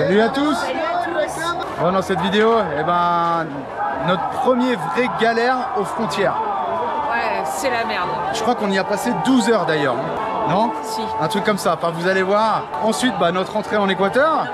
Salut à tous. Bon, dans cette vidéo, eh ben, notre premier vrai galère aux frontières. Ouais, c'est la merde. Je crois qu'on y a passé 12 heures d'ailleurs. Non? Si. Un truc comme ça, enfin, vous allez voir. Ensuite, bah, notre entrée en Équateur.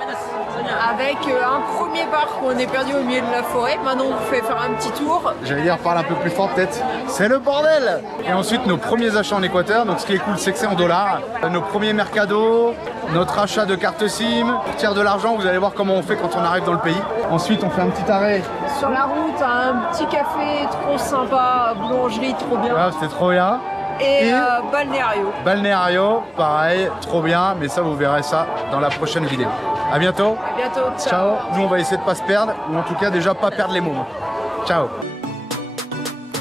Avec un premier parc où on est perdu au milieu de la forêt. Maintenant, on vous fait faire un petit tour. J'allais dire, parle un peu plus fort peut-être. C'est le bordel. Et ensuite, nos premiers achats en Équateur. Donc, ce qui est cool, c'est que c'est en dollars. Nos premiers mercados, notre achat de carte SIM, tiers de l'argent. Vous allez voir comment on fait quand on arrive dans le pays. Ensuite, on fait un petit arrêt. Sur la route, un petit café trop sympa, boulangerie trop bien. Ouais, c'était trop bien. Et balnéario. Balnéario, pareil, trop bien. Mais ça, vous verrez ça dans la prochaine vidéo. À bientôt. À bientôt. Ciao. Nous, on va essayer de pas se perdre, ou en tout cas déjà pas perdre les mômes. Ciao.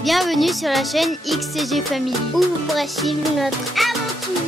Bienvenue sur la chaîne XCG Family, où vous pourrez suivre notre aventure.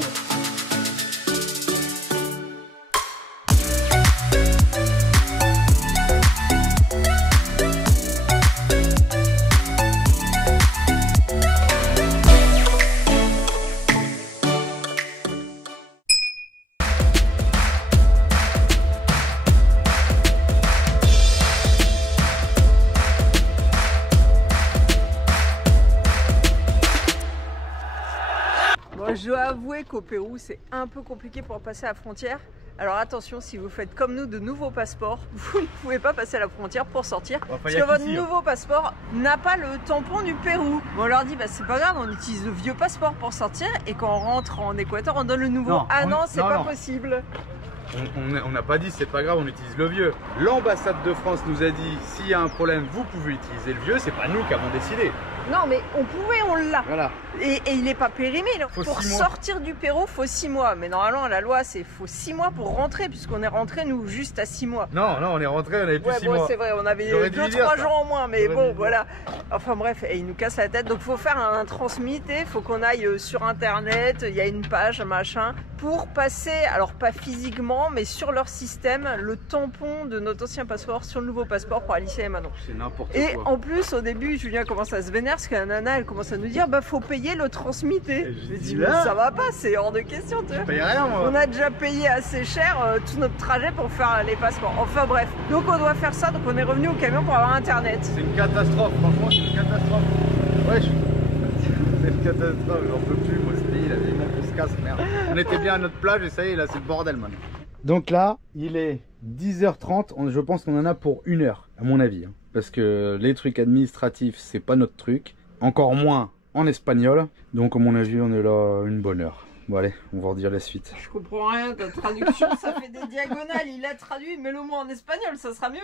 Je dois avouer qu'au Pérou, c'est un peu compliqué pour passer la frontière. Alors attention, si vous faites comme nous de nouveaux passeports, vous ne pouvez pas passer la frontière pour sortir. Parce que votre nouveau passeport n'a pas le tampon du Pérou. Bon, on leur dit, bah, c'est pas grave, on utilise le vieux passeport pour sortir. Et quand on rentre en Équateur, on donne le nouveau. Non, non, c'est pas possible. On n'a pas dit c'est pas grave, on utilise le vieux. L'ambassade de France nous a dit s'il y a un problème, vous pouvez utiliser le vieux, c'est pas nous qui avons décidé. Non mais on pouvait, on l'a. Voilà. Et il n'est pas périmé. Faut pour 6 mois. Sortir du Pérou, faut 6 mois. Mais normalement, la loi, c'est faut 6 mois pour rentrer, puisqu'on est rentré, nous, juste à 6 mois. Non, on est rentré, on avait plus 6 mois. C'est vrai, on avait J'aurais dû 2-3 jours en moins, mais bon, voilà. Dire. Enfin bref, et il nous casse la tête. Donc, faut faire un transmité, faut qu'on aille sur Internet, il y a une page, machin, pour passer, alors pas physiquement, mais sur leur système, le tampon de notre ancien passeport sur le nouveau passeport pour Alicia et Manon. C'est n'importe quoi. Et en plus, au début, Julien commence à se vénérer, parce que la nana, elle commence à nous dire, bah, faut payer le transmité. J'ai dit, mais ça va pas, c'est hors de question, tu vois. Je paye rien, moi. On a déjà payé assez cher tout notre trajet pour faire les passeports. Enfin bref, donc on doit faire ça, donc on est revenu au camion pour avoir Internet. C'est une catastrophe, franchement, c'est une catastrophe. Wesh. C'est une catastrophe, j'en peux plus, moi, ce pays, là, vivement qu'on se casse, merde. On était bien à notre plage et ça y est, là, c'est le bordel, man. Donc là, il est 10h30, je pense qu'on en a pour 1 heure, à mon avis. Hein, parce que les trucs administratifs, c'est pas notre truc. Encore moins en espagnol. Donc, à mon avis, on est là une bonne heure. Bon, allez, on va redire la suite. Je comprends rien, ta traduction, ça fait des diagonales. Il a traduit, mets le mot en espagnol, ça sera mieux.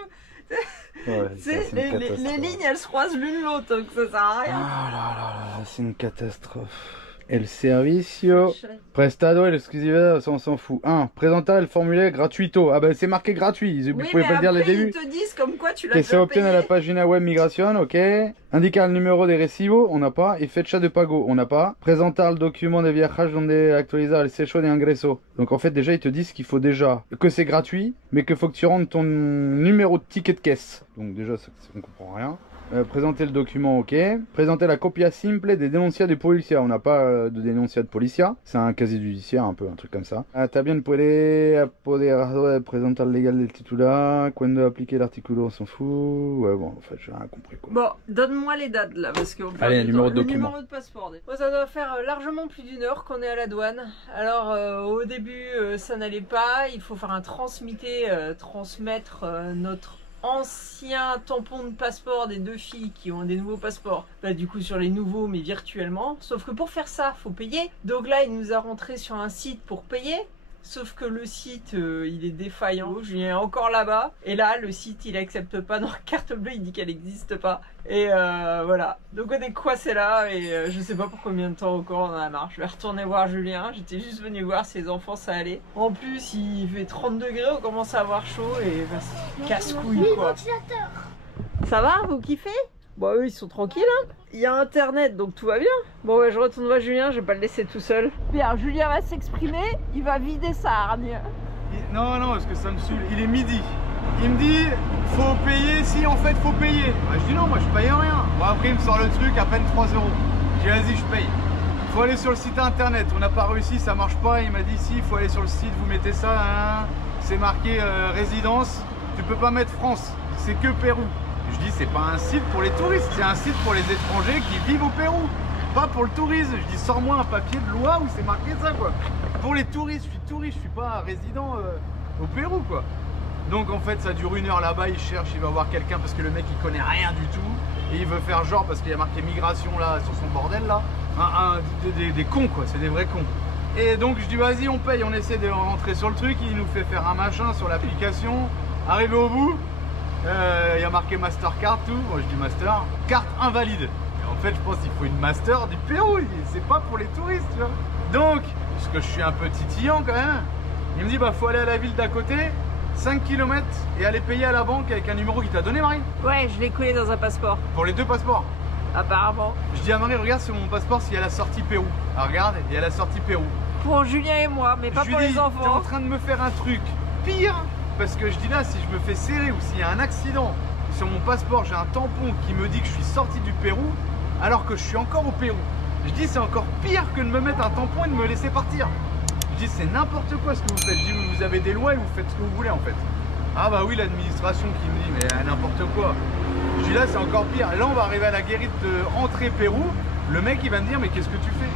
Ouais, les lignes, elles se croisent l'une l'autre, donc ça sert à rien. Ah là là là, c'est une catastrophe. El servicio prestado el exclusivo, on s'en fout. 1. Presentar el formulaire gratuito. Ah ben c'est marqué gratuit, vous Oui, pouvez pas le dire les débuts. Ils te disent comme quoi tu l'as Que déjà se obtiene payé. a la pagina web migration, ok. Indicar el número de recibo, on n'a pas. Et fecha de pago, on n'a pas. Presentar el document de viajage donde actualizar el sello de ingreso. Donc en fait déjà ils te disent qu'il faut déjà que c'est gratuit, mais qu'il faut que tu rentres ton numéro de ticket de caisse. Donc déjà ça, on comprend rien. Présenter le document, ok. Présenter la copia simple des denuncias de policia. On n'a pas de denuncia de policia. C'est un casier judiciaire, un peu, un truc comme ça. También puede apoderado presentar legal del titular. Cuando appliquer l'articulo, on s'en fout. Ouais, bon, en fait, j'ai rien compris, quoi. Bon, donne-moi les dates là, parce qu'on peut. Allez, numéro de le document. numéro de passeport. Bon, ça doit faire largement plus d'1 heure qu'on est à la douane. Alors, au début, ça n'allait pas. Il faut faire un transmité, transmettre notre ancien tampon de passeport des 2 filles qui ont des nouveaux passeports, bah, du coup sur les nouveaux mais virtuellement, sauf que pour faire ça faut payer. Donc là il nous a rentré sur un site pour payer, sauf que le site il est défaillant, Julien est encore là-bas et là le site il accepte pas notre carte bleue, il dit qu'elle n'existe pas et voilà, donc on est coincé là et je sais pas pour combien de temps encore, on en a marre. Je vais retourner voir Julien, j'étais juste venu voir si les enfants ça allait. En plus il fait 30 degrés, on commence à avoir chaud et bah, c'est casse-couille quoi. Ça va, vous kiffez? Bon eux ils sont tranquilles hein. Il y a internet donc tout va bien. Bon ouais, je retourne voir Julien, je vais pas le laisser tout seul. Bien, Julien va s'exprimer, il va vider sa hargne. Non, non, parce que ça me saoule. Il est midi. Il me dit, faut payer, si en fait faut payer. Bah, je dis non, moi je paye rien. Bon, après il me sort le truc à peine 3 euros. J'ai dit vas-y, je paye. Faut aller sur le site internet. On n'a pas réussi, ça marche pas. Il m'a dit si, il faut aller sur le site, vous mettez ça. Hein. c'est marqué résidence, tu peux pas mettre France, c'est que Pérou. Je dis c'est pas un site pour les touristes, c'est un site pour les étrangers qui vivent au Pérou, pas pour le tourisme. Je dis sors-moi un papier de loi où c'est marqué ça quoi. Pour les touristes, je suis touriste, je suis pas résident au Pérou quoi. Donc en fait ça dure 1 heure là-bas, il cherche, il va voir quelqu'un parce que le mec il connaît rien du tout et il veut faire genre parce qu'il y a marqué migration là sur son bordel là. Des cons quoi, c'est des vrais cons. Et donc je dis vas-y on paye, on essaie de rentrer sur le truc, il nous fait faire un machin sur l'application. Arrivé au bout, il y a marqué Mastercard tout, moi je dis Master, carte invalide. Et en fait je pense qu'il faut une Master du Pérou, c'est pas pour les touristes tu vois. Donc, parce que je suis un peu titillant quand même, il me dit bah faut aller à la ville d'à côté, 5 km et aller payer à la banque avec un numéro qu'il t'a donné Marie. Ouais, je l'ai collé dans un passeport. Pour les 2 passeports. Apparemment. Je dis à Marie, regarde sur mon passeport s'il y a la sortie Pérou. Alors regarde, il y a la sortie Pérou. Pour Julien et moi, mais pas pour les enfants. T'es en train de me faire un truc pire. Parce que je dis là, si je me fais serrer ou s'il y a un accident, sur mon passeport j'ai un tampon qui me dit que je suis sorti du Pérou, alors que je suis encore au Pérou. Je dis c'est encore pire que de me mettre un tampon et de me laisser partir. Je dis c'est n'importe quoi ce que vous faites. Je dis vous avez des lois et vous faites ce que vous voulez en fait. Ah bah oui, l'administration qui me dit mais n'importe quoi. Je dis là c'est encore pire. Là on va arriver à la guérite de entrée Pérou. Le mec il va me dire mais qu'est-ce que tu fais?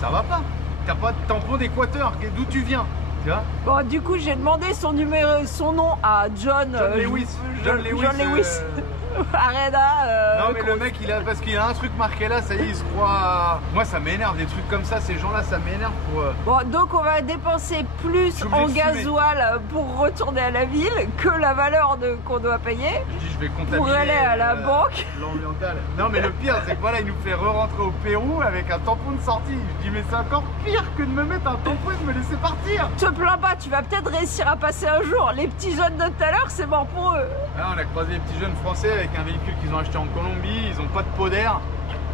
Ça va pas. T'as pas de tampon d'Équateur. D'où tu viens? Tu vois? Bon du coup j'ai demandé son numéro, son nom à John Lewis. John Lewis. Arena. Non mais le mec il a parce qu'il a un truc marqué là, ça y est il se croit. Moi ça m'énerve des trucs comme ça, ces gens là ça m'énerve pour. Bon donc on va dépenser plus en gasoil pour retourner à la ville que la valeur qu'on doit payer. Je dis je vais contaminer pour aller à la banque. L'oriental. Non mais le pire c'est que voilà il nous fait re-rentrer au Pérou avec un tampon de sortie. Je dis mais c'est encore pire que de me mettre un tampon et de me laisser partir. Te plains pas, tu vas peut-être réussir à passer un jour. Les petits jeunes de tout à l'heure c'est mort pour eux. Là, on a croisé des petits jeunes français avec un véhicule qu'ils ont acheté en Colombie, ils n'ont pas de pot d'air.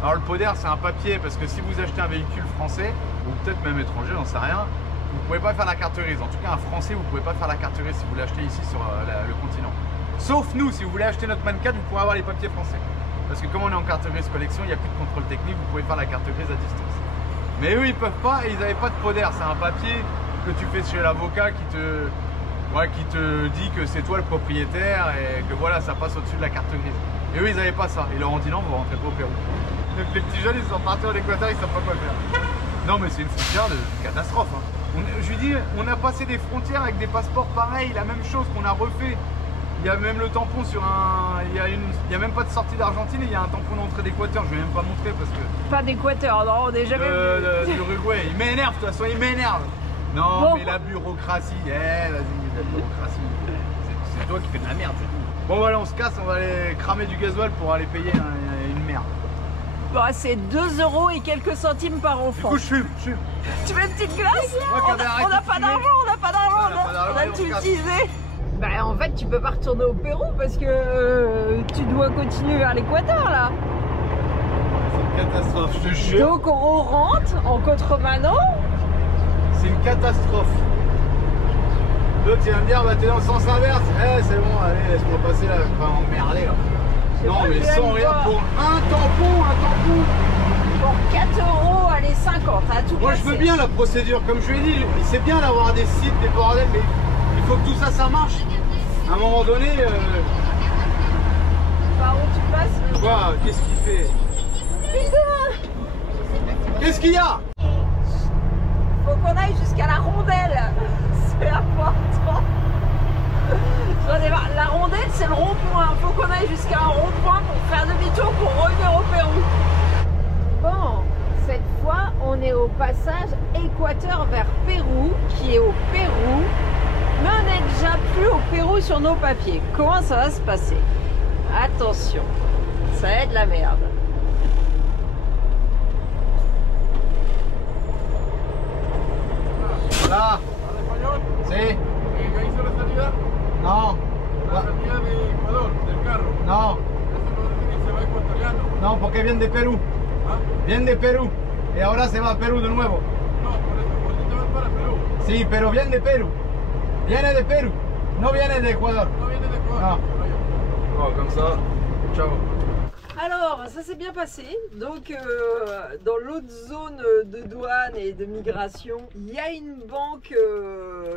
Alors le pot d'air c'est un papier parce que si vous achetez un véhicule français, ou peut-être même étranger, j'en sais rien, vous ne pouvez pas faire la carte grise. En tout cas un français vous ne pouvez pas faire la carte grise si vous l'achetez ici sur le continent. Sauf nous, si vous voulez acheter notre Man 4, vous pourrez avoir les papiers français. Parce que comme on est en carte grise collection, il n'y a plus de contrôle technique, vous pouvez faire la carte grise à distance. Mais eux ils peuvent pas et ils n'avaient pas de pot d'air, c'est un papier que tu fais chez l'avocat qui te dit que c'est toi le propriétaire et que voilà ça passe au-dessus de la carte grise. Et eux ils n'avaient pas ça, ils leur ont dit non vous rentrez pas au Pérou. Donc les petits jeunes ils sont partis en Équateur, ils savent pas quoi faire. Non mais c'est une frontière de catastrophe hein. Je lui dis on a passé des frontières avec des passeports pareils, la même chose qu'on a refait. Il y a même le tampon sur un... Il y a même pas de sortie d'Argentine et il y a un tampon d'entrée d'Équateur, je vais même pas montrer parce que... Pas d'Équateur, non on n'est jamais vu. L'Uruguay, il m'énerve de toute façon, il m'énerve. Non bon. Mais la bureaucratie, vas-y la bureaucratie, c'est toi qui fais de la merde c'est tout. Bon voilà on se casse, on va aller cramer du gasoil pour aller payer une merde. Bon c'est 2 € et quelques centimes par enfant. Du coup je fume. Tu veux une petite glace? On n'a pas d'argent, on a tout utilisé. Bah en fait tu peux pas retourner au Pérou parce que tu dois continuer vers l'Équateur là. C'est une catastrophe, je te jure. Donc on rentre en contrebandant. C'est une catastrophe. L'autre il va me dire bah t'es dans le sens inverse. C'est bon, allez laisse-moi passer là, je vais pas m'emmerder là. Non mais sans rien pour un tampon. Pour 4 €, allez 50 à tout. Moi je veux bien la procédure, comme je lui ai dit, c'est bien d'avoir des sites, des bordels, mais il faut que tout ça marche. À un moment donné. Par où tu passes? Quoi? Qu'est-ce qu'il fait? Putain! Qu'est-ce qu'il y a? Faut qu'on aille jusqu'à la rondelle. C'est important. La rondelle, c'est le rond-point. Faut qu'on aille jusqu'à un rond-point pour faire demi-tour pour revenir au Pérou. Bon, cette fois, on est au passage Équateur vers Pérou, qui est au Pérou. Mais on n'est déjà plus au Pérou sur nos papiers. Comment ça va se passer? Attention, ça va être la merde. Hola. Sí. ¿Hizo la salida? No. La salida de Ecuador, del carro. No. Eso no dice que se va ecuatoriano. No, porque viene de Perú. ¿Ah? Viene de Perú. Y ahora se va a Perú de nuevo. No, por eso, ¿por qué te vas para Perú? Sí, pero viene de Perú. Viene de Perú. No viene de Ecuador. No viene de Ecuador. No. Oh, comme ça. Ciao. Alors, ça s'est bien passé. Donc, dans l'autre zone de douane et de migration, il y a une banque,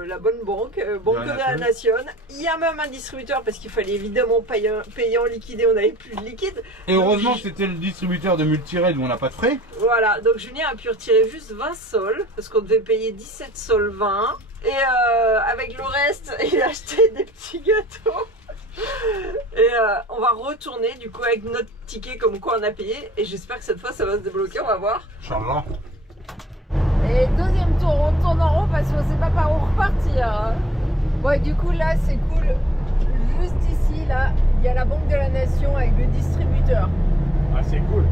la bonne banque, Banque de la Nation. Il y a même un distributeur parce qu'il fallait évidemment payer en liquide et on n'avait plus de liquide. Et heureusement que c'était le distributeur de Multirate où on n'a pas de frais. Voilà, donc Julien a pu retirer juste 20 sols parce qu'on devait payer 17 sols 20. Et avec le reste, il a acheté des petits gâteaux. Et on va retourner du coup avec notre ticket comme quoi on a payé. Et j'espère que cette fois ça va se débloquer, on va voir. Inch'Allah. Et deuxième tour, on tourne en rond parce qu'on sait pas par où repartir. Bon, et du coup là c'est cool. Juste ici, là, il y a la Banque de la Nation avec le distributeur. Ah, c'est cool.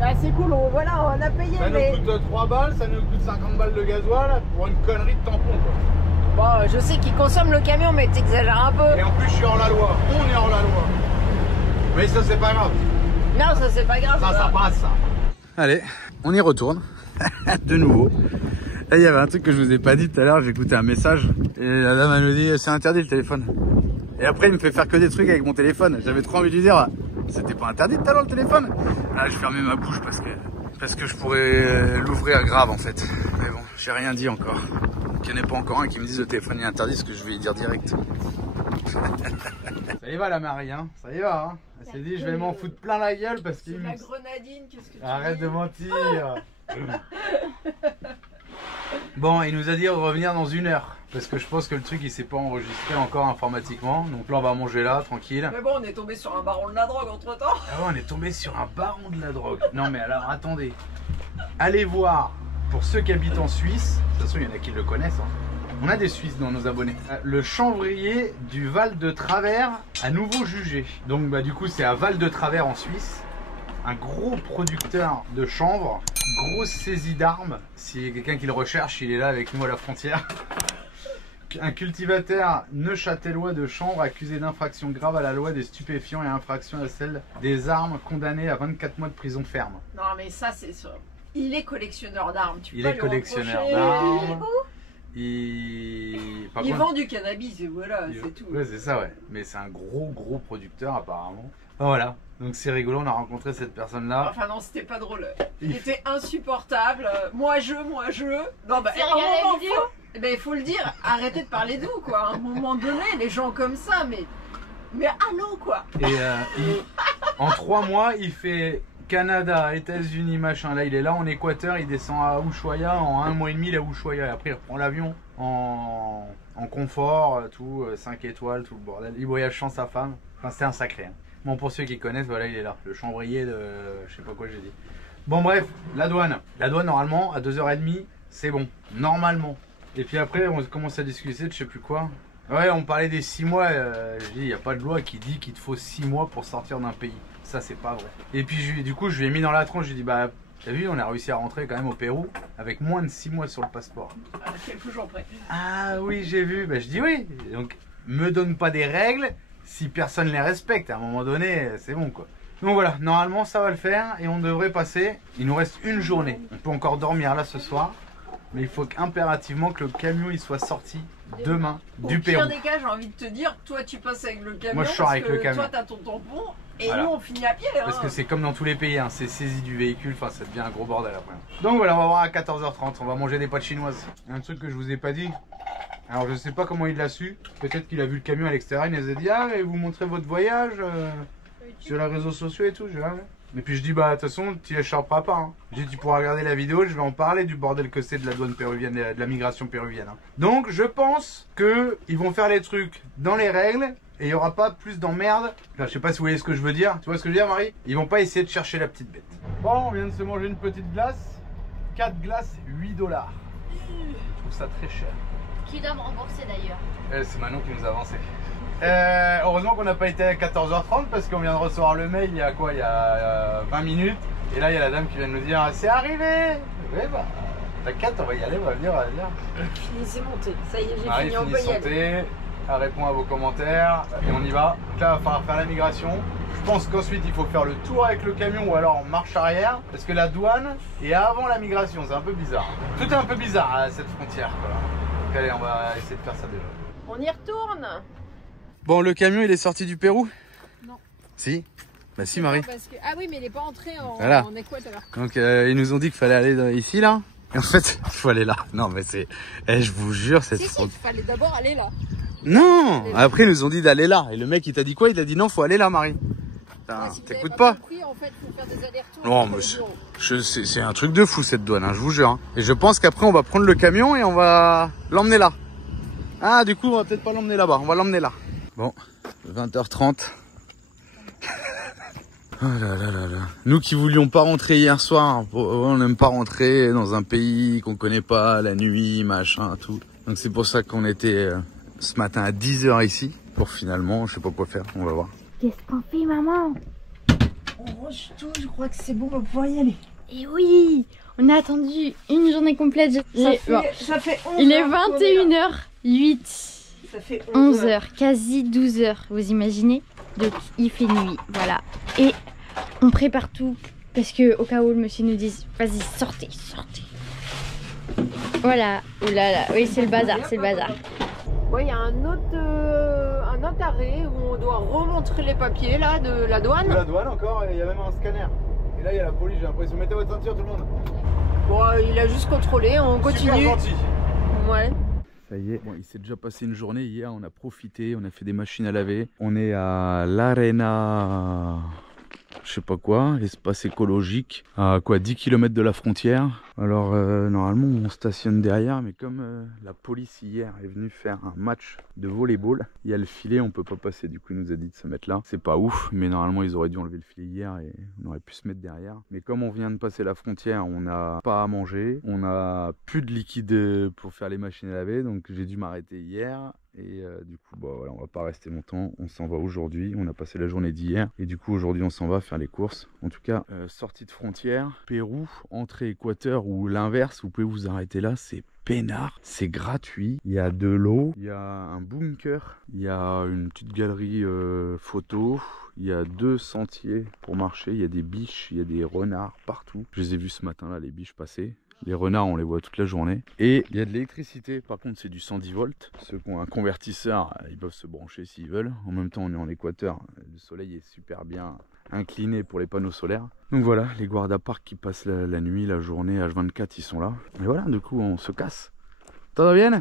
Là c'est cool, voilà, on a payé. Ça mais... nous coûte 3 balles, ça nous coûte 50 balles de gasoil pour une connerie de tampon quoi. Bon, je sais qu'il consomme le camion, mais t'exagères un peu. Et en plus, je suis hors la loi. On est hors la loi. Mais ça, c'est pas grave. Non, ça, c'est pas grave. Ça passe, ça. Allez, on y retourne. De nouveau. Là, il y avait un truc que je vous ai pas dit tout à l'heure. J'ai écouté un message. Et la dame, elle me dit, c'est interdit le téléphone. Et après, il me fait faire que des trucs avec mon téléphone. J'avais trop envie de lui dire, c'était pas interdit tout à l'heure le téléphone. Là, je fermais ma bouche parce que je pourrais l'ouvrir grave en fait. Mais bon, j'ai rien dit encore. Il n'y en a pas encore un qui me dise le téléphone est interdit, ce que je vais lui dire direct. Ça y va la Marie, hein. Ça y va, hein. Elle s'est dit je vais m'en foutre plein la gueule parce qu'il me... La grenadine, qu'est-ce que tu Arrête dis de mentir. Bon, il nous a dit de revenir dans 1 heure. Parce que je pense que le truc il s'est pas enregistré encore informatiquement. Donc là on va manger là, tranquille. Mais bon, on est tombé sur un baron de la drogue entre temps. Ah ouais, on est tombé sur un baron de la drogue. Non mais alors attendez. Allez voir, pour ceux qui habitent en Suisse, de toute façon il y en a qui le connaissent, hein. On a des Suisses dans nos abonnés. Le chanvrier du Val de Travers à nouveau jugé. Donc bah du coup c'est à Val de Travers en Suisse. Un gros producteur de chanvre, grosse saisie d'armes. S'il y a quelqu'un qui le recherche, il est là avec nous à la frontière. Un cultivateur neuchâtelois de chanvre accusé d'infraction grave à la loi des stupéfiants et infraction à celle des armes, condamné à 24 mois de prison ferme. Non mais ça c'est sûr. Il est collectionneur d'armes. Il est collectionneur d'armes. Il vend du cannabis et voilà, c'est tout. Ouais, c'est ça, ouais. Mais c'est un gros producteur apparemment. Enfin, voilà. Donc c'est rigolo, on a rencontré cette personne-là. Enfin non, c'était pas drôle. Il était insupportable. Moi je. Non bah, il faut le dire, arrêtez de parler de nous quoi. À un moment donné, les gens comme ça, mais allô quoi. Et en 3 mois, il fait Canada, États-Unis, machin. Là, il est là en Équateur, il descend à Ushuaia en 1 mois et demi, à Ushuaia. Et après, il reprend l'avion en confort, tout, 5 étoiles, tout le bordel. Il voyage sans sa femme. Enfin, c'était un sacré. Hein. Bon, pour ceux qui connaissent, voilà, il est là. Le chanvrier de... je sais pas quoi j'ai dit. Bon, bref, la douane. La douane, normalement, à 2h30, c'est bon. Normalement. Et puis après, on commence à discuter de je sais plus quoi. Ouais, on parlait des 6 mois. Je dis, il n'y a pas de loi qui dit qu'il te faut 6 mois pour sortir d'un pays. Ça, c'est pas vrai. Et puis, du coup, je lui ai mis dans la tronche. Je lui ai dit, bah, t'as vu, on a réussi à rentrer quand même au Pérou avec moins de 6 mois sur le passeport. Quelques jours près. Ah oui, j'ai vu. Bah, je dis oui. Donc, me donne pas des règles si personne les respecte. À un moment donné, c'est bon, quoi. Donc voilà, normalement, ça va le faire. Et on devrait passer. Il nous reste 1 journée. On peut encore dormir là ce soir. Mais il faut impérativement que le camion il soit sorti demain du Pérou. Au pire des cas, j'ai envie de te dire, toi tu passes avec le camion. Moi je sors avec le camion. Toi t'as ton tampon et voilà. Nous on finit à pied. Parce que c'est comme dans tous les pays, hein. C'est saisi du véhicule, enfin ça devient un gros bordel après. Donc voilà, on va voir à 14h30, on va manger des pâtes chinoises. Un truc que je vous ai pas dit. Alors je sais pas comment il l'a su. Peut-être qu'il a vu le camion à l'extérieur, il nous a dit ah mais vous montrez votre voyage sur les réseaux sociaux et tout. Je dis, ah, ouais. Et puis je dis bah de toute façon tu échapperas pas hein. Je dis tu pourras regarder la vidéo, je vais en parler du bordel que c'est de la douane péruvienne, de la migration péruvienne hein. Donc je pense que ils vont faire les trucs dans les règles et il n'y aura pas plus d'emmerde. Enfin, je sais pas si vous voyez ce que je veux dire. Tu vois ce que je veux dire Marie? Ils vont pas essayer de chercher la petite bête. Bon, on vient de se manger une petite glace. 4 glaces, 8 $. Je trouve ça très cher. Qui doit me rembourser d'ailleurs? C'est Manon qui nous a avancé. Heureusement qu'on n'a pas été à 14h30 parce qu'on vient de recevoir le mail il y a quoi? Il y a 20 minutes. Et là il y a la dame qui vient de nous dire c'est arrivé. Oui bah t'inquiète, on va y aller, on va venir, Finissez monter, ça y est j'ai Marie, fini, on peut y aller. Elle répond à vos commentaires et on y va. Donc là il va falloir faire la migration. Je pense qu'ensuite il faut faire le tour avec le camion ou alors en marche arrière. Parce que la douane est avant la migration, c'est un peu bizarre. Tout est un peu bizarre à cette frontière quoi. Donc allez, on va essayer de faire ça déjà. On y retourne. Bon, le camion il est sorti du Pérou? Non. Si? Bah si Marie. Parce que... Ah oui, mais il n'est pas entré Voilà. en Équateur. Donc ils nous ont dit qu'il fallait aller ici là. Et en fait, il faut aller là. Non mais c'est... je vous jure, c'est trop... il fallait d'abord aller là. Non. Après ils nous ont dit d'aller là. Et le mec il t'a dit quoi? Il t'a dit non, faut aller là Marie. Si T'écoutes pas, compris, en fait, faut faire des allers-retours. Non mais c'est un truc de fou cette douane, hein, je vous jure. Hein. Et je pense qu'après on va prendre le camion et on va l'emmener là. Ah du coup on va peut-être pas l'emmener là-bas, on va l'emmener là. Bon, 20h30. Oh là là là là. Nous qui voulions pas rentrer hier soir, on n'aime pas rentrer dans un pays qu'on connaît pas, la nuit, machin, tout. Donc c'est pour ça qu'on était ce matin à 10h ici, pour finalement, je sais pas quoi faire, on va voir. Qu'est-ce qu'on fait, maman? On range tout, je crois que c'est bon, on va pouvoir y aller. Et oui, on a attendu une journée complète. Ça fait 11 Il est heures 21h08. Ça fait 11h, quasi 12h, vous imaginez? Donc il fait nuit, voilà. Et on prépare tout parce que au cas où le monsieur nous dise vas-y sortez, sortez. Voilà, oulala, oui c'est le bazar, c'est le bazar. Ouais, il y a un autre arrêt où on doit remontrer les papiers là de la douane. La douane encore, il y a même un scanner. Et là il y a la police, j'ai l'impression. Mettez votre ceinture tout le monde. Bon, il a juste contrôlé, on continue. Super gentil. Ouais. Ça y est, bon, il s'est déjà passé une journée. Hier, on a profité, on a fait des machines à laver. On est à l'Arena, je sais pas quoi, espace écologique, à quoi 10 km de la frontière. Alors, normalement, on stationne derrière, mais comme la police hier est venue faire un match de volleyball, il y a le filet, on peut pas passer. Du coup, il nous a dit de se mettre là. C'est pas ouf, mais normalement, ils auraient dû enlever le filet hier et on aurait pu se mettre derrière. Mais comme on vient de passer la frontière, on n'a pas à manger, on a plus de liquide pour faire les machines à laver, donc j'ai dû m'arrêter hier. Et du coup, bah, voilà, on va pas rester longtemps, on s'en va aujourd'hui. On a passé la journée d'hier et du coup, aujourd'hui, on s'en va faire les courses. En tout cas, sortie de frontière, Pérou, entrée Équateur ou l'inverse, vous pouvez vous arrêter là, c'est peinard, c'est gratuit. Il y a de l'eau, il y a un bunker, il y a une petite galerie photo, il y a 2 sentiers pour marcher, il y a des biches, il y a des renards partout. Je les ai vus ce matin là, les biches passer. Les renards, on les voit toute la journée. Et il y a de l'électricité, par contre c'est du 110 volts. Ceux qui ont un convertisseur, ils peuvent se brancher s'ils veulent. En même temps, on est en Équateur, le soleil est super bien incliné pour les panneaux solaires. Donc voilà, les guarda-parcs qui passent la nuit, la journée, H24, ils sont là. Et voilà, du coup, on se casse. Todo bien?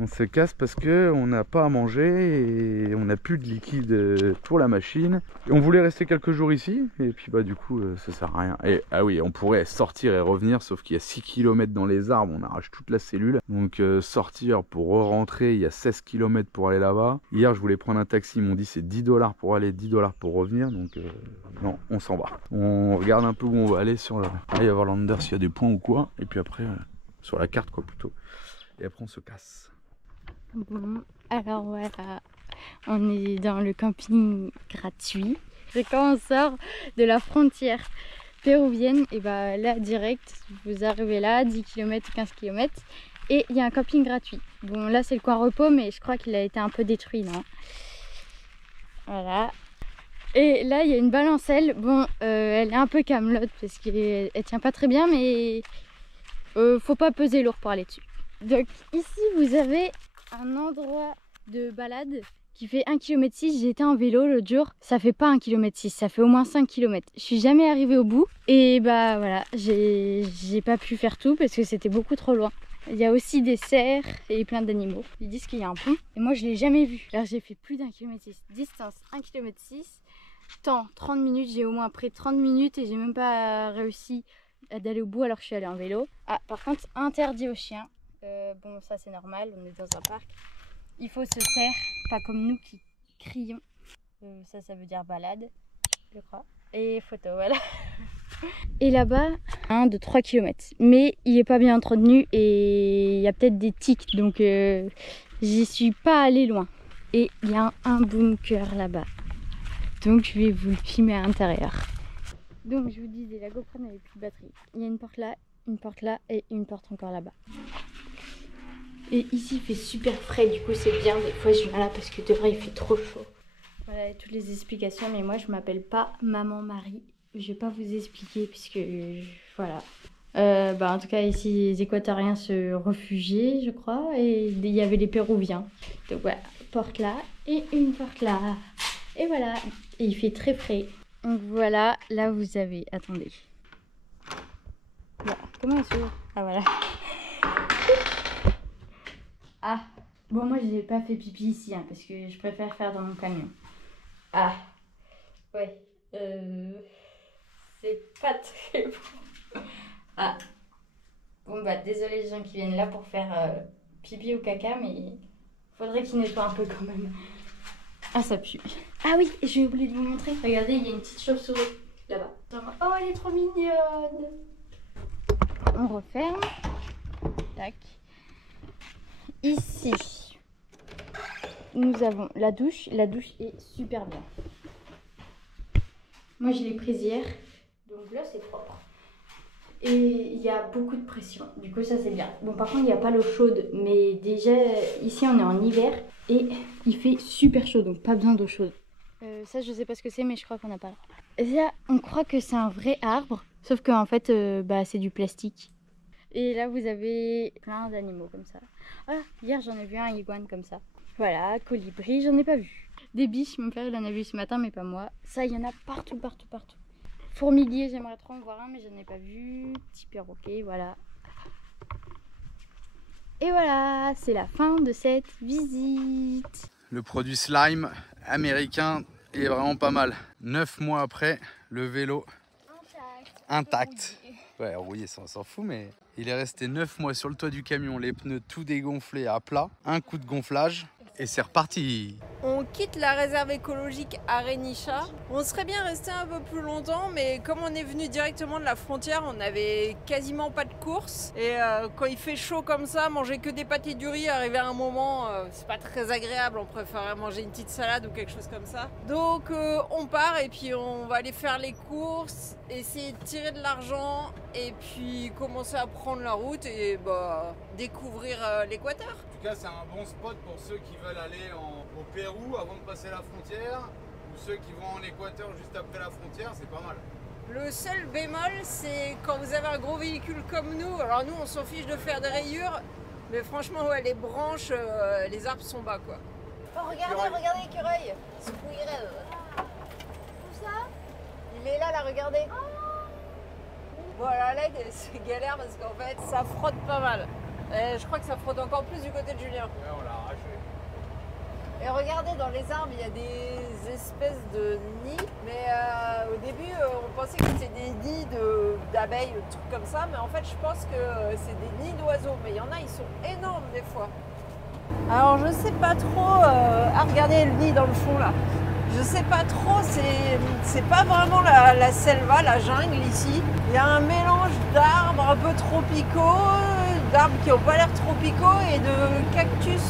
On se casse parce que on n'a pas à manger et on n'a plus de liquide pour la machine. Et on voulait rester quelques jours ici et puis bah du coup ça sert à rien. Et ah oui, on pourrait sortir et revenir sauf qu'il y a 6 km dans les arbres, on arrache toute la cellule. Donc sortir pour rentrer, il y a 16 km pour aller là-bas. Hier je voulais prendre un taxi, ils m'ont dit c'est 10 $ pour aller, 10 $ pour revenir. Donc non, on s'en va. On regarde un peu où on va aller sur le... Là, il va y avoir l'Ander s'il y a des points ou quoi. Et puis après sur la carte quoi plutôt. Et après on se casse. Bon, alors voilà, on est dans le camping gratuit. C'est quand on sort de la frontière péruvienne, et bah là direct, vous arrivez là, 10 km, 15 km, et il y a un camping gratuit. Bon là c'est le coin repos, mais je crois qu'il a été un peu détruit, non? Voilà. Et là il y a une balancelle, bon elle est un peu camelote parce qu'elle tient pas très bien, mais faut pas peser lourd pour aller dessus. Donc ici vous avez un endroit de balade qui fait 1,6 km. J'étais en vélo l'autre jour, ça fait pas 1,6 km, ça fait au moins 5 km. Je suis jamais arrivée au bout et bah voilà, j'ai pas pu faire tout parce que c'était beaucoup trop loin. Il y a aussi des cerfs et plein d'animaux. Ils disent qu'il y a un pont et moi je l'ai jamais vu. Alors j'ai fait plus d'1,6 km. Distance 1,6 km. Temps 30 minutes, j'ai au moins pris 30 minutes et j'ai même pas réussi d'aller au bout alors que je suis allée en vélo. Ah par contre interdit aux chiens. Bon ça c'est normal, on est dans un parc. Il faut se taire, pas comme nous qui crions. Ça veut dire balade, je crois. Et photo, voilà. Et là-bas, 1 de 3 km. Mais il est pas bien entretenu et il y a peut-être des tiques. Donc j'y suis pas allée loin. Et il y a un bunker là-bas. Donc je vais vous le filmer à l'intérieur. Donc je vous disais, la GoPro n'avait plus de batterie. Il y a une porte là et une porte encore là-bas. Et ici il fait super frais, du coup c'est bien, des fois je viens là parce que de vrai il fait trop chaud. Voilà toutes les explications, mais moi je m'appelle pas Maman Marie. Je vais pas vous expliquer puisque voilà. En tout cas ici les Équatoriens se réfugiaient je crois et il y avait les Péruviens. Donc voilà, porte là et une porte là. Et voilà, et il fait très frais. Donc voilà, là vous avez, attendez. Voilà, comment elle s'ouvre? Ah voilà. Ah, bon moi j'ai pas fait pipi ici, hein, parce que je préfère faire dans mon camion. Ah, ouais, c'est pas très bon. Ah, bon bah désolé les gens qui viennent là pour faire pipi ou caca, mais faudrait qu'ils nettoient un peu quand même. Ah ça pue. Ah oui, j'ai oublié de vous montrer. Regardez, il y a une petite chauve-souris là-bas. Oh elle est trop mignonne. On referme. Tac. Ici, nous avons la douche. La douche est super bien. Moi je l'ai prise hier, donc là c'est propre. Et il y a beaucoup de pression, du coup ça c'est bien. Bon par contre il n'y a pas l'eau chaude, mais déjà ici on est en hiver et il fait super chaud, donc pas besoin d'eau chaude. Ça je sais pas ce que c'est, mais je crois qu'on n'a pas le droit. Là on croit que c'est un vrai arbre, sauf qu'en fait bah, c'est du plastique. Et là vous avez plein d'animaux comme ça. Ah, hier j'en ai vu un iguane comme ça. Voilà, colibri, j'en ai pas vu. Des biches, mon père il en a vu ce matin mais pas moi. Ça il y en a partout, partout, partout. Fourmilier, j'aimerais trop en voir un, mais je n'en ai pas vu. Petit perroquet, voilà. Et voilà, c'est la fin de cette visite. Le produit slime américain est vraiment pas mal. 9 mois après, le vélo intact. Ouais, rouillé, ça on s'en fout, mais il est resté 9 mois sur le toit du camion, les pneus tout dégonflés à plat. Un coup de gonflage et c'est reparti. On quitte la réserve écologique Arenisha. On serait bien resté un peu plus longtemps, mais comme on est venu directement de la frontière, on n'avait quasiment pas de course. Et quand il fait chaud comme ça, manger que des pâtes et du riz, arriver à un moment, c'est pas très agréable. On préférerait manger une petite salade ou quelque chose comme ça. Donc on part et puis on va aller faire les courses, essayer de tirer de l'argent et puis commencer à prendre la route et bah, découvrir l'Équateur. En tout cas, c'est un bon spot pour ceux qui veulent aller au Pérou avant de passer la frontière, ou ceux qui vont en Équateur juste après la frontière, c'est pas mal. Le seul bémol, c'est quand vous avez un gros véhicule comme nous. Alors nous, on s'en fiche de faire des rayures, mais franchement, ouais, les branches, les arbres sont bas, quoi. Oh, regardez l'écureuil. C'est pouilleux. Où ça? Il est là, regardez. Voilà, là, c'est galère parce qu'en fait, ça frotte pas mal. Et je crois que ça frotte encore plus du côté de Julien. Ouais, on l'a arraché. Et regardez, dans les arbres, il y a des espèces de nids. Mais au début, on pensait que c'était des nids d'abeilles, de trucs comme ça. Mais en fait, je pense que c'est des nids d'oiseaux. Mais il y en a, ils sont énormes des fois. Alors, je sais pas trop... Ah, regardez le nid dans le fond, là. Je sais pas trop, c'est pas vraiment la selva, la jungle ici. Il y a un mélange d'arbres un peu tropicaux, d'arbres qui n'ont pas l'air tropicaux et de cactus.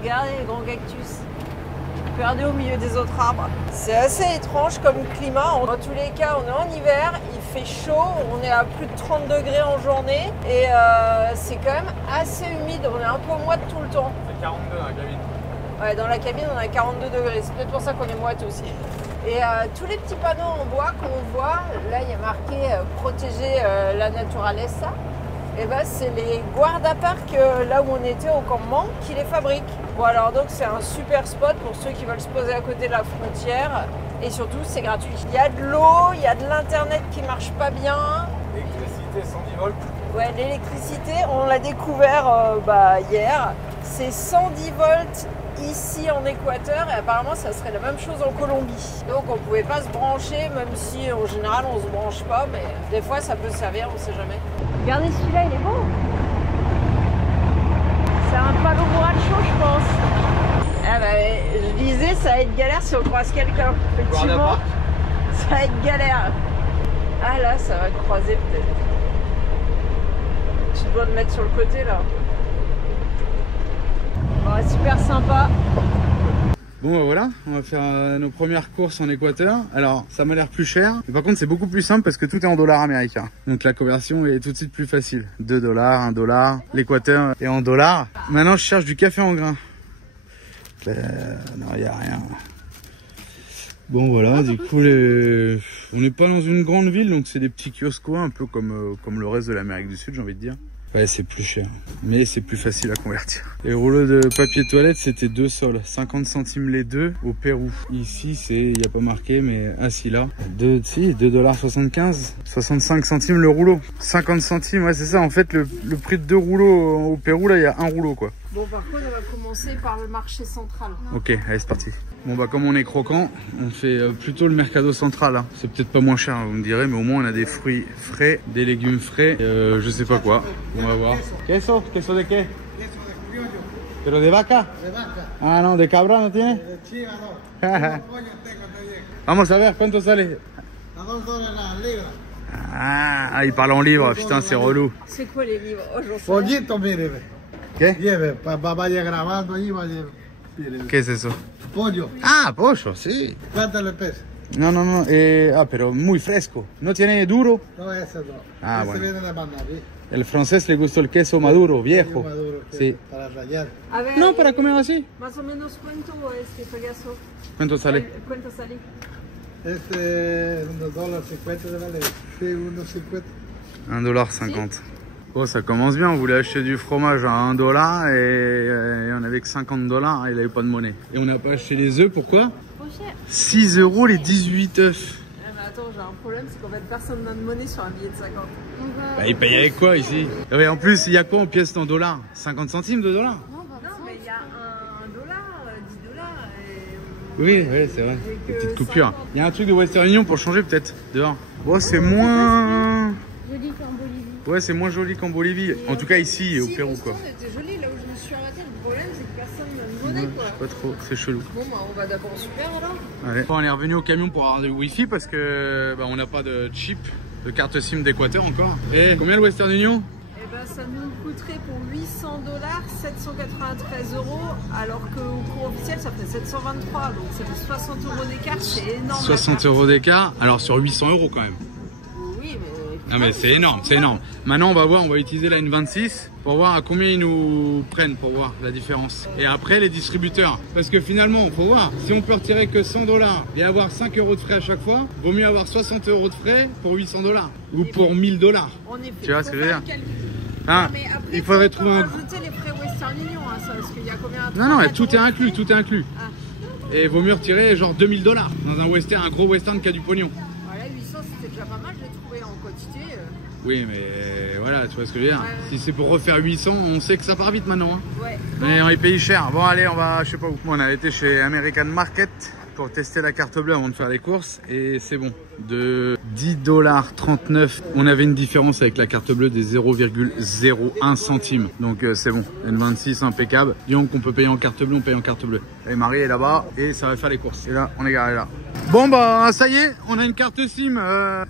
Regardez les grands cactus, perdus au milieu des autres arbres. C'est assez étrange comme climat. En tous les cas, on est en hiver, il fait chaud, on est à plus de 30 degrés en journée et c'est quand même assez humide. On est un peu moite tout le temps. C'est 42 dans la cabine. Ouais, dans la cabine, on a 42 degrés. C'est peut-être pour ça qu'on est moite aussi. Et tous les petits panneaux en bois qu'on voit, là, il y a marqué protéger la naturaleza. Et ben, c'est les guarda-parcs, là où on était au campement, qui les fabriquent. Bon, alors donc, c'est un super spot pour ceux qui veulent se poser à côté de la frontière. Et surtout, c'est gratuit. Il y a de l'eau, il y a de l'internet qui marche pas bien. L'électricité 110 volts. Ouais, l'électricité, on l'a découvert hier. C'est 110 volts ici en Équateur et apparemment ça serait la même chose en Colombie. Donc on pouvait pas se brancher, même si en général on se branche pas, mais des fois ça peut servir, on sait jamais. Regardez celui-là, il est beau. C'est un palo borracho, je pense. Ah bah, je disais, ça va être galère si on croise quelqu'un. Effectivement, ça va être galère. Ah là, ça va croiser peut-être. Tu dois te mettre sur le côté là. Ouais, super sympa. Bon bah voilà, on va faire nos premières courses en Équateur. Alors ça m'a l'air plus cher, mais par contre c'est beaucoup plus simple parce que tout est en dollars américains. Donc la conversion est tout de suite plus facile. 2 dollars, 1 dollar, l'Équateur est en dollars. Maintenant je cherche du café en grains. Non, il n'y a rien. Bon voilà, du coup on n'est pas dans une grande ville, donc c'est des petits kiosques un peu comme le reste de l'Amérique du Sud, j'ai envie de dire. Ouais, c'est plus cher, mais c'est plus facile à convertir. Les rouleaux de papier toilette, c'était 2 sols, 50 centimes les deux au Pérou. Ici, il n'y a pas marqué, mais si là, 2,75 $, 65 centimes le rouleau. 50 centimes, ouais, c'est ça. En fait, le prix de 2 rouleaux au Pérou, là, il y a un rouleau, quoi. Bon, par contre, on va commencer par le marché central. Ok, allez, c'est parti. Bon, bah, comme on est croquant, on fait plutôt le mercado central. Hein. C'est peut-être pas moins cher, vous me direz, mais au moins, on a des fruits frais, des légumes frais, je sais pas quoi. On va voir. Queso? Queso de qué? ¿Pero de vaca? De vaca. Ah, no, de cabra no tiene. De chiva no. Pollo tengo también. Vamos a ver, ¿cuánto sale? A $2 la libra. Ah, il parle en livres, putain, c'est relou. C'est quoi les livres? Oh, j'en sais Pollito, mire. ¿Qué? Lleve, vaya grabando ahí, vaya. Mire. ¿Qué es eso? Pollo. Ah, pollo, sí. ¿Cuánto le pesa? No, no, no, pero muy fresco. ¿No tiene duro? No, ese no. Ah, ese bueno. viene de Manaví. El francés le gustó el queso maduro, viejo. Maduro, que Sí. Para rayar. A ver, No, para comer así. más o menos cuánto es que pegaso. ¿Cuánto sale? ¿Cuánto sale? Este, unos $1.50 de vale. Sí, unos 50. $1,50. Oh, ça commence bien. On voulait acheter du fromage à $1 et on avait que $50 et il avait pas de monnaie. Et on n'a pas acheté les œufs, pourquoi? Trop cher. 6 € les 18 œufs. Ah, mais attends, j'ai un problème, c'est qu'en fait, personne n'a de monnaie sur un billet de 50. Bah, il paye avec quoi ici? Ouais, en plus, il y a quoi en pièces en dollars? 50 centimes de dollars? Non, mais il y a $1, $10 et... Oui, ouais, c'est vrai. Des petites coupures. Il y a un truc de Western Union pour changer peut-être dehors. Oh, c'est moins... Joli qu'en Bolivie. Ouais, c'est moins joli qu'en Bolivie. En tout cas ici, au Pérou, quoi. C'était joli, là où je me suis arrêtée. Le problème, c'est que personne n'a de Ouais, monnaie, je quoi. sais pas trop, c'est chelou. Bon, bah, on va d'abord au super, alors. Allez. Bon, on est revenu au camion pour avoir du wifi parce que bah, on n'a pas de chip, de carte SIM d'Équateur encore. Et combien le Western Union? Eh ben, ça nous coûterait pour $800, 793 €, alors qu'au cours officiel, ça fait 723. Donc, ça fait 60 € d'écart, c'est énorme. 60 € d'écart, alors sur 800 € quand même. Oui, mais... Non mais c'est énorme, c'est énorme. Maintenant on va voir, on va utiliser la N26 pour voir à combien ils nous prennent, pour voir la différence. Et après les distributeurs, parce que finalement, faut voir, si on peut retirer que $100 et avoir 5 € de frais à chaque fois, vaut mieux avoir 60 € de frais pour $800 ou pour $1000. En effet, Tu vois ce que je veux dire? Hein, mais après, il faudrait faut trouver un... rajouter les frais Western Union, hein, ça, parce qu'il y a combien? Non, 3, tout est 4 € inclus, de frais. tout est inclus. Ah. Et vaut mieux retirer genre $2000 dans un western, un gros western qui a du pognon. Voilà, 800, c'était déjà pas mal, je l'ai trouvé en quantité. Oui, mais voilà, tu vois ce que je veux dire. Ouais. Si c'est pour refaire 800, on sait que ça part vite maintenant. Hein. Ouais. Mais on les paye cher. Bon, allez, on va, je sais pas où. Bon, on a été chez American Market pour tester la carte bleue avant de faire les courses. Et c'est bon. De $10,39, on avait une différence avec la carte bleue des 0,01 centimes. Donc c'est bon. N26 impeccable. Disons qu'on peut payer en carte bleue, on paye en carte bleue. Et Marie est là-bas et ça va faire les courses. Et là, on est garé là. Bon bah ça y est, on a une carte SIM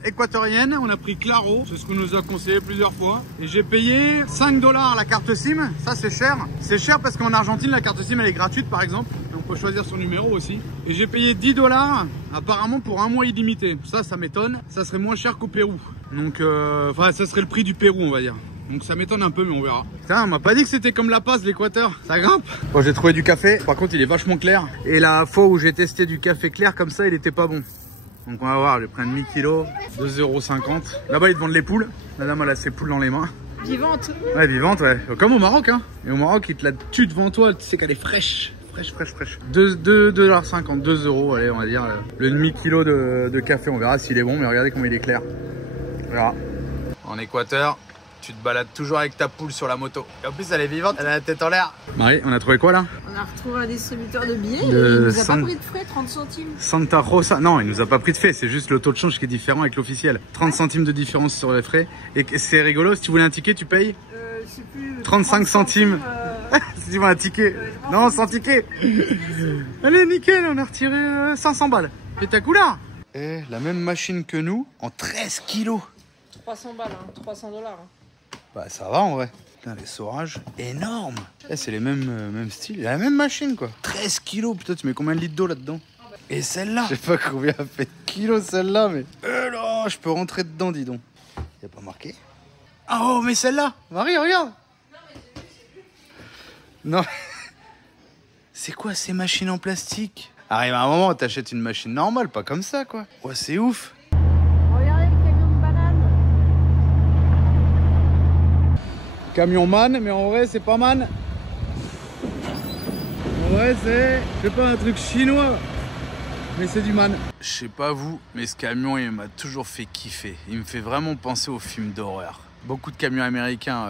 équatorienne. On a pris Claro, c'est ce qu'on nous a conseillé plusieurs fois. Et j'ai payé $5 la carte SIM. Ça c'est cher. C'est cher parce qu'en Argentine la carte SIM elle est gratuite par exemple. Et on peut choisir son numéro aussi. Et j'ai payé $10 apparemment pour un mois illimité. Ça m'étonne. Ça serait moins cher qu'au Pérou. Donc enfin ça serait le prix du Pérou on va dire. Donc ça m'étonne un peu mais on verra. Putain, on m'a pas dit que c'était comme La Paz, l'Équateur. Ça grimpe. Bon, j'ai trouvé du café. Par contre il est vachement clair. Et la fois où j'ai testé du café clair comme ça il était pas bon. Donc on va voir, j'ai pris un demi-kilo, 2,50 €. Là-bas ils te vendent les poules. La dame elle a ses poules dans les mains. Vivante. Ouais, vivante, ouais. Comme au Maroc hein. Et au Maroc ils te la tuent devant toi, tu sais qu'elle est fraîche. Fraîche. 2,50 €, 2 €, allez on va dire. Le demi-kilo de café, on verra s'il est bon, mais regardez comment il est clair. On verra. En Équateur, tu te balades toujours avec ta poule sur la moto. Et en plus elle est vivante, elle a la tête en l'air. Marie, on a trouvé quoi là? On a retrouvé un distributeur de billets, De il nous a San- pas pris de frais, 30 centimes. Santa Rosa, non il nous a pas pris de frais, c'est juste le taux de change qui est différent avec l'officiel. 30 centimes de différence sur les frais. Et c'est rigolo, si tu voulais un ticket tu payes Je sais plus, 35 centimes. Si tu veux un ticket. Non, sans ticket. Allez, nickel, on a retiré 500 balles. Et ta couleur. Et la même machine que nous, en 13 kilos. 300 balles, hein, $300. Hein. Bah ça va en vrai. Putain, les saurages, énormes. Eh, c'est les mêmes styles, la même machine quoi. 13 kilos, putain, tu mets combien de litres d'eau là-dedans? Et celle-là, je sais pas combien elle fait de kilos celle-là, mais... là, je peux rentrer dedans, dis donc. Y a pas marqué. Ah oh, mais celle-là, Marie, regarde. Non. C'est quoi ces machines en plastique? Arrive à un moment, t'achètes une machine normale, pas comme ça quoi. Ouais, c'est ouf. Regardez le camion de bananes. Camion man, mais en vrai c'est pas man. En vrai c'est, je sais pas, un truc chinois. Mais c'est du man. Je sais pas vous, mais ce camion il m'a toujours fait kiffer. Il me fait vraiment penser aux films d'horreur. Beaucoup de camions américains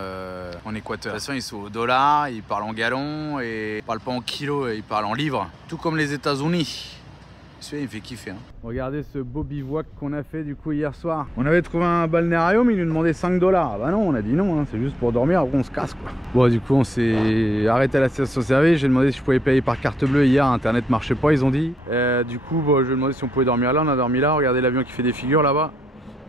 en Équateur. De toute façon, ils sont au dollar, ils parlent en gallons et ils parlent pas en kilos, ils parlent en livres. Tout comme les États-Unis. Celui-là, il me fait kiffer. Hein. Regardez ce beau bivouac qu'on a fait du coup hier soir. On avait trouvé un balnéarium, il nous demandait 5 $. Bah non, on a dit non, hein, c'est juste pour dormir, après on se casse quoi. Bon, du coup, on s'est arrêté à la station-service. J'ai demandé si je pouvais payer par carte bleue hier. Internet marchait pas, ils ont dit. Du coup, bon, je lui ai demandé si on pouvait dormir là. On a dormi là. Regardez l'avion qui fait des figures là-bas.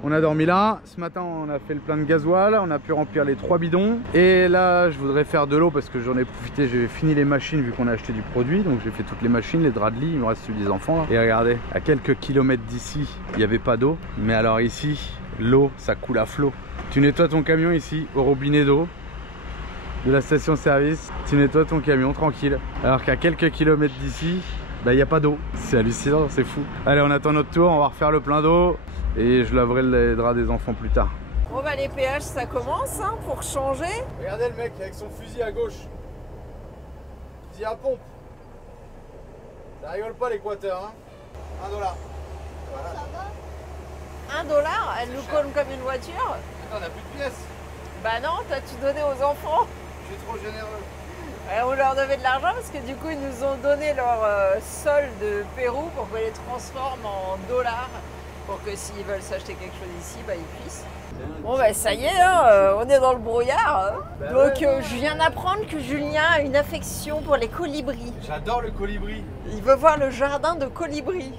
On a dormi là. Ce matin, on a fait le plein de gasoil. On a pu remplir les 3 bidons. Et là, je voudrais faire de l'eau parce que j'en ai profité. J'ai fini les machines vu qu'on a acheté du produit. Donc, j'ai fait toutes les machines, les draps de lit. Il me reste celui des enfants là. Et regardez, à quelques kilomètres d'ici, il n'y avait pas d'eau. Mais alors ici, l'eau, ça coule à flot. Tu nettoies ton camion ici au robinet d'eau de la station-service. Tu nettoies ton camion tranquille. Alors qu'à quelques kilomètres d'ici, bah, il n'y a pas d'eau. C'est hallucinant, c'est fou. Allez, on attend notre tour. On va refaire le plein d'eau. Et je laverai les draps des enfants plus tard. Bon bah les péages ça commence hein, pour changer. Regardez le mec avec son fusil à gauche. Fusil à pompe. Ça rigole pas l'Équateur hein. $1. Voilà. $1, elle nous colle comme une voiture. Attends, on a plus de pièces. Bah non, t'as tout donné aux enfants. Je suis trop généreux. Et on leur devait de l'argent parce que du coup ils nous ont donné leur solde de Pérou pour qu'on les transforme en dollars. Pour que s'ils veulent s'acheter quelque chose ici, bah ils puissent. Bon bah ça y est, hein, on est dans le brouillard. Bah donc ouais. Je viens d'apprendre que Julien a une affection pour les colibris. J'adore le colibri. Il veut voir le jardin de colibris.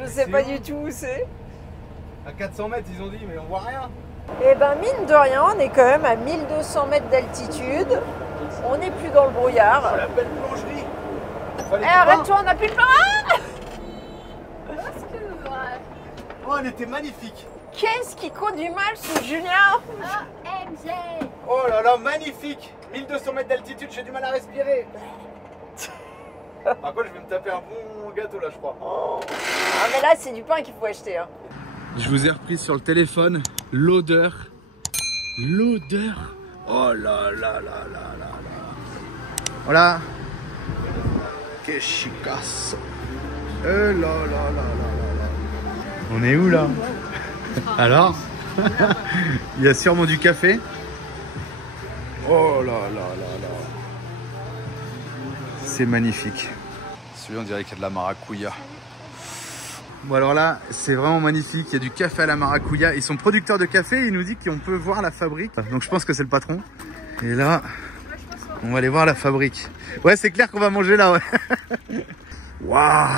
Je sais pas du tout où c'est. À 400 mètres ils ont dit, mais on voit rien. Et ben mine de rien, on est quand même à 1200 mètres d'altitude. On n'est plus dans le brouillard. Oh, la belle plongerie. Eh arrête-toi, on n'a plus le pain. Oh, elle était magnifique. Qu'est-ce qui conduit mal ce Julien? OMG. Oh là là, magnifique. 1200 mètres d'altitude, j'ai du mal à respirer. Par contre, je vais me taper un bon gâteau là, je crois. Oh. Ah mais là, c'est du pain qu'il faut acheter. Hein. Je vous ai repris sur le téléphone l'odeur. L'odeur. Oh là là là là là là. Voilà. Que chicasse. Oh là là là là là. On est où là? Alors il y a sûrement du café. Oh là là là là. C'est magnifique. Celui-là on dirait qu'il y a de la maracuja. Bon alors là c'est vraiment magnifique. Il y a du café à la maracuja. Ils sont producteurs de café. Il nous dit qu'on peut voir la fabrique. Donc je pense que c'est le patron. Et là on va aller voir la fabrique. Ouais c'est clair qu'on va manger là ouais. Waouh,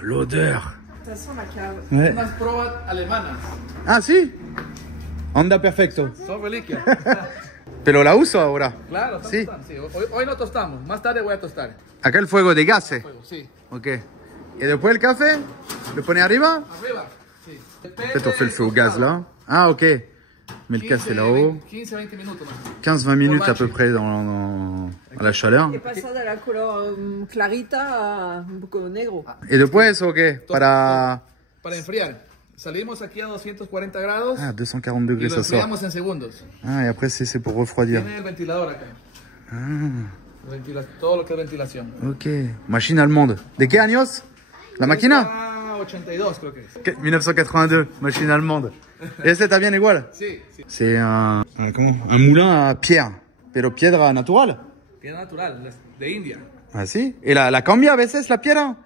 l'odeur. Ça sent la cave. Ouais. Unas pruebas alemanas. Ah, sí. Anda perfecto. Son reliquias. ¿Pero la uso ahora? Claro, Sí. sí. Hoy no tostamos. Más tarde voy a tostar. Acá el fuego de gas. Sí. Ok. Et después el café, le pone arriba. Arriba. Sí. En fait, on fait le feu au gaz là. Ah, ok. Mais le café là-haut. 15-20 minutes más. 15-20 minutes à peu près à la chaleur. Et pasada de la color clarita a un poco negro. Et después, ok. Para enfriar. Salimos aquí a 240 grados. Ah, 240 degrés y lo ça sort. enfriamos en segundos. Ah, et après c'est pour refroidir. Tiene el ventilador acá. Ah, Todo lo que es ventilación. ok. Machine allemande. ¿De qué años? La máquina? 82 creo que es. 1982, machine allemande. Et c'est bien igual? Sí, sí. C'est un moulin à pierre. Pero piedra natural. Piedra natural, de India. Ah si? Et la cambia a veces la piedra?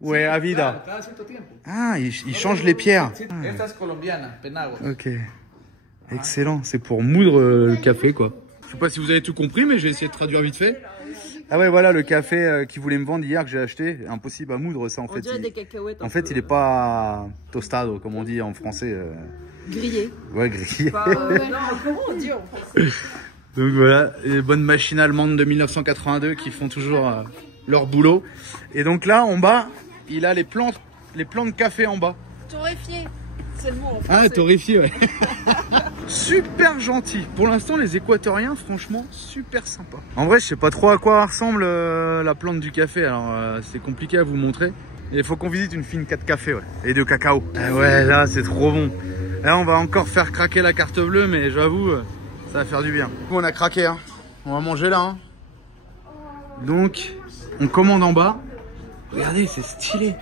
¿O es a vida? Claro, cada cierto tiempo. Ah, ils changent les pierres. Sí, esta es colombiana, Penagos. Ok. Excellent, c'est pour moudre le café quoi. Je sais pas si vous avez tout compris mais j'ai essayé de traduire vite fait. Ah ouais voilà le café qu'ils voulaient me vendre hier que j'ai acheté. Impossible à moudre ça en fait. Des cacahuètes. En fait il est pas tostado comme on dit en français. Grillé. Ouais grillé. Non, comment on dit en français? Donc voilà, les bonnes machines allemandes de 1982 qui font toujours leur boulot. Et donc là en bas, il a les plants de café en bas. Torréfié, c'est le mot en français. Ah, torréfié, ouais. Super gentil. Pour l'instant, les Équatoriens, franchement, super sympa. En vrai, je sais pas trop à quoi ressemble la plante du café. Alors, c'est compliqué à vous montrer. Il faut qu'on visite une finca de café, ouais. Et de cacao. Ah ouais, là, c'est trop bon. Là, on va encore faire craquer la carte bleue, mais j'avoue, Ça va faire du bien. Du coup, on a craqué, hein. On va manger là, hein. Donc, on commande en bas. Regardez, c'est stylé.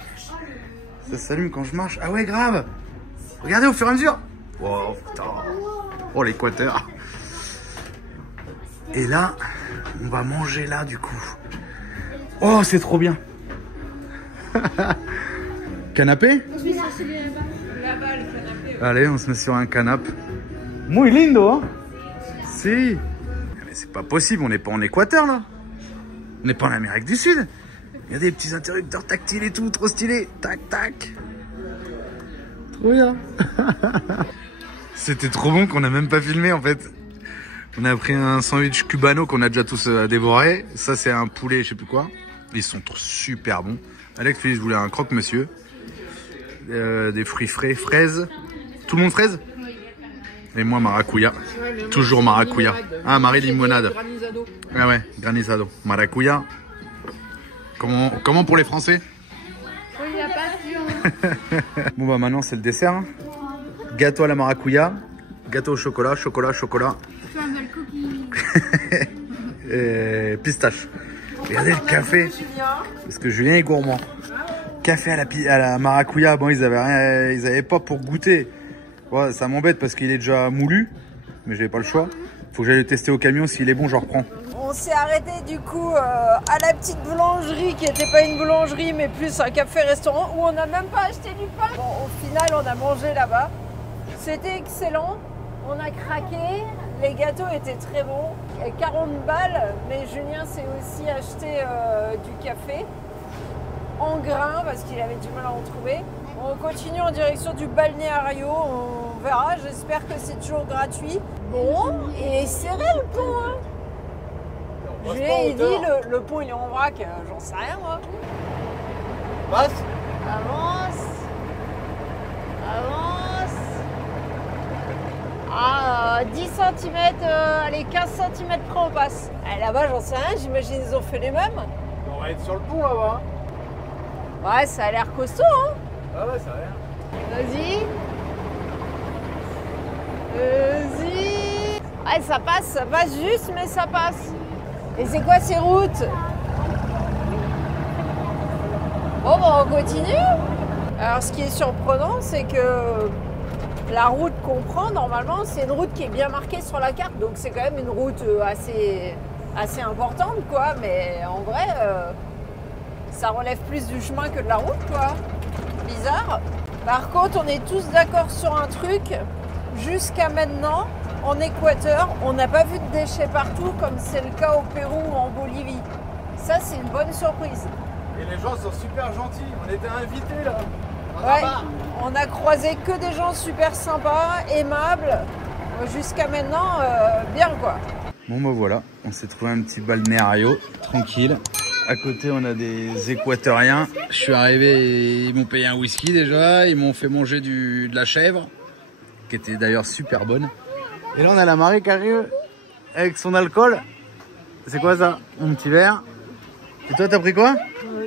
Ça s'allume quand je marche. Ah ouais, grave. Regardez au fur et à mesure. Wow, putain. Oh, l'équateur. Et là, on va manger là, du coup. Oh, c'est trop bien. Canapé? Là-bas, le canapé. Allez, on se met sur un canapé. Muy lindo, hein? Si. Mais c'est pas possible, on n'est pas en Équateur, là. On n'est pas en Amérique du Sud. Il y a des petits interrupteurs tactiles et tout, trop stylé. Tac, tac. Trop bien. C'était trop bon qu'on n'a même pas filmé, en fait. On a pris un sandwich cubano qu'on a déjà tous dévoré. Ça, c'est un poulet, je sais plus quoi. Ils sont super bons. Alex, lui, je voulais un croque-monsieur. Des fruits frais, fraises. Tout le monde fraise? Et moi, maracuya. Toujours maracuya. Ah, Marie limonade. Ah ouais, granizado. Maracuya. Comment pour les Français? Oui, la passion. Bon, bah maintenant, c'est le dessert. Hein. Gâteau à la maracuya. Gâteau au chocolat, chocolat, chocolat. Et pistache. Regardez le café. Parce que Julien est gourmand. Café à la maracuya. Bon, ils avaient pas pour goûter. Ouais, ça m'embête parce qu'il est déjà moulu. Mais j'avais pas le choix. Faut que j'aille le tester au camion. S'il est bon, je reprends. On s'est arrêté du coup à la petite boulangerie qui n'était pas une boulangerie mais plus un café-restaurant où on n'a même pas acheté du pain. Bon, au final, on a mangé là-bas. C'était excellent. On a craqué. Les gâteaux étaient très bons. 40 balles, mais Julien s'est aussi acheté du café en grains parce qu'il avait du mal à en trouver. On continue en direction du balnéario, on verra, j'espère que c'est toujours gratuit. Bon, et serré le pont, hein. Julien, il dit le pont il est en vrac, j'en sais rien moi. Passe. Avance. Avance. Ah, 10 cm, allez, 15 cm près on passe. Ah, là-bas, j'en sais rien, j'imagine ils ont fait les mêmes. On va être sur le pont là-bas. Ouais, ça a l'air costaud, hein. Ah ouais, ça a l'air. Vas-y. Vas-y. Ouais, ça passe juste, mais ça passe. Et c'est quoi ces routes? Bon, bah, on continue. Alors, ce qui est surprenant, c'est que la route qu'on prend, normalement, c'est une route qui est bien marquée sur la carte. Donc, c'est quand même une route assez importante, quoi. Mais en vrai, ça relève plus du chemin que de la route, quoi. Bizarre. Par contre, on est tous d'accord sur un truc. Jusqu'à maintenant, en Équateur, on n'a pas vu de déchets partout comme c'est le cas au Pérou ou en Bolivie. Ça, c'est une bonne surprise. Et les gens sont super gentils. On était invités là. Ouais, on a croisé que des gens super sympas, aimables. Jusqu'à maintenant, bien quoi. Bon, bah voilà, on s'est trouvé un petit balnéario, tranquille. À côté, on a des Équatoriens. Je suis arrivé et ils m'ont payé un whisky déjà. Ils m'ont fait manger de la chèvre, qui était d'ailleurs super bonne. Et là, on a la Marie qui arrive avec son alcool. C'est quoi ça? Mon petit verre. Et toi, t'as pris quoi?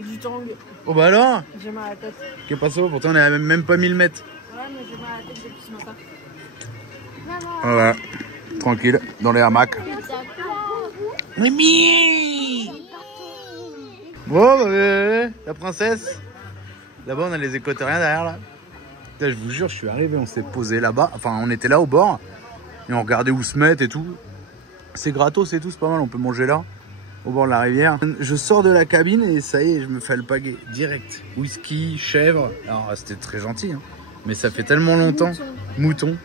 Du tang. Oh bah alors? J'ai mal à la tête. Qu'est-ce qui passe? Pourtant, on a même pas 1000 mètres. Ouais, mais j'ai mal à la tête depuis ce matin. Voilà, tranquille, dans les hamacs. Mimi! Bon, bah, la princesse. Là-bas, on a les Équatoriens derrière, là. Putain, je vous jure, je suis arrivé, on s'est posé là-bas. Enfin, on était là au bord. Et on regardait où se mettre et tout. C'est gratos et tout, c'est pas mal, on peut manger là, au bord de la rivière. Je sors de la cabine et ça y est, je me fais alpaguer direct. Whisky, chèvre. Alors, c'était très gentil, hein. Mais ça fait tellement longtemps. Mouton.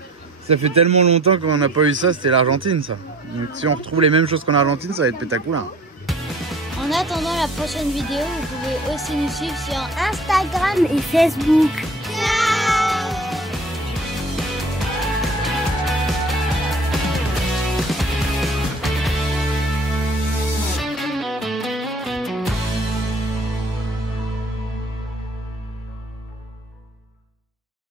Ça fait tellement longtemps qu'on n'a pas eu ça, c'était l'Argentine, ça. Donc, si on retrouve les mêmes choses qu'en Argentine, ça va être pétacoula. En attendant la prochaine vidéo, vous pouvez aussi nous suivre sur Instagram et Facebook. Ciao!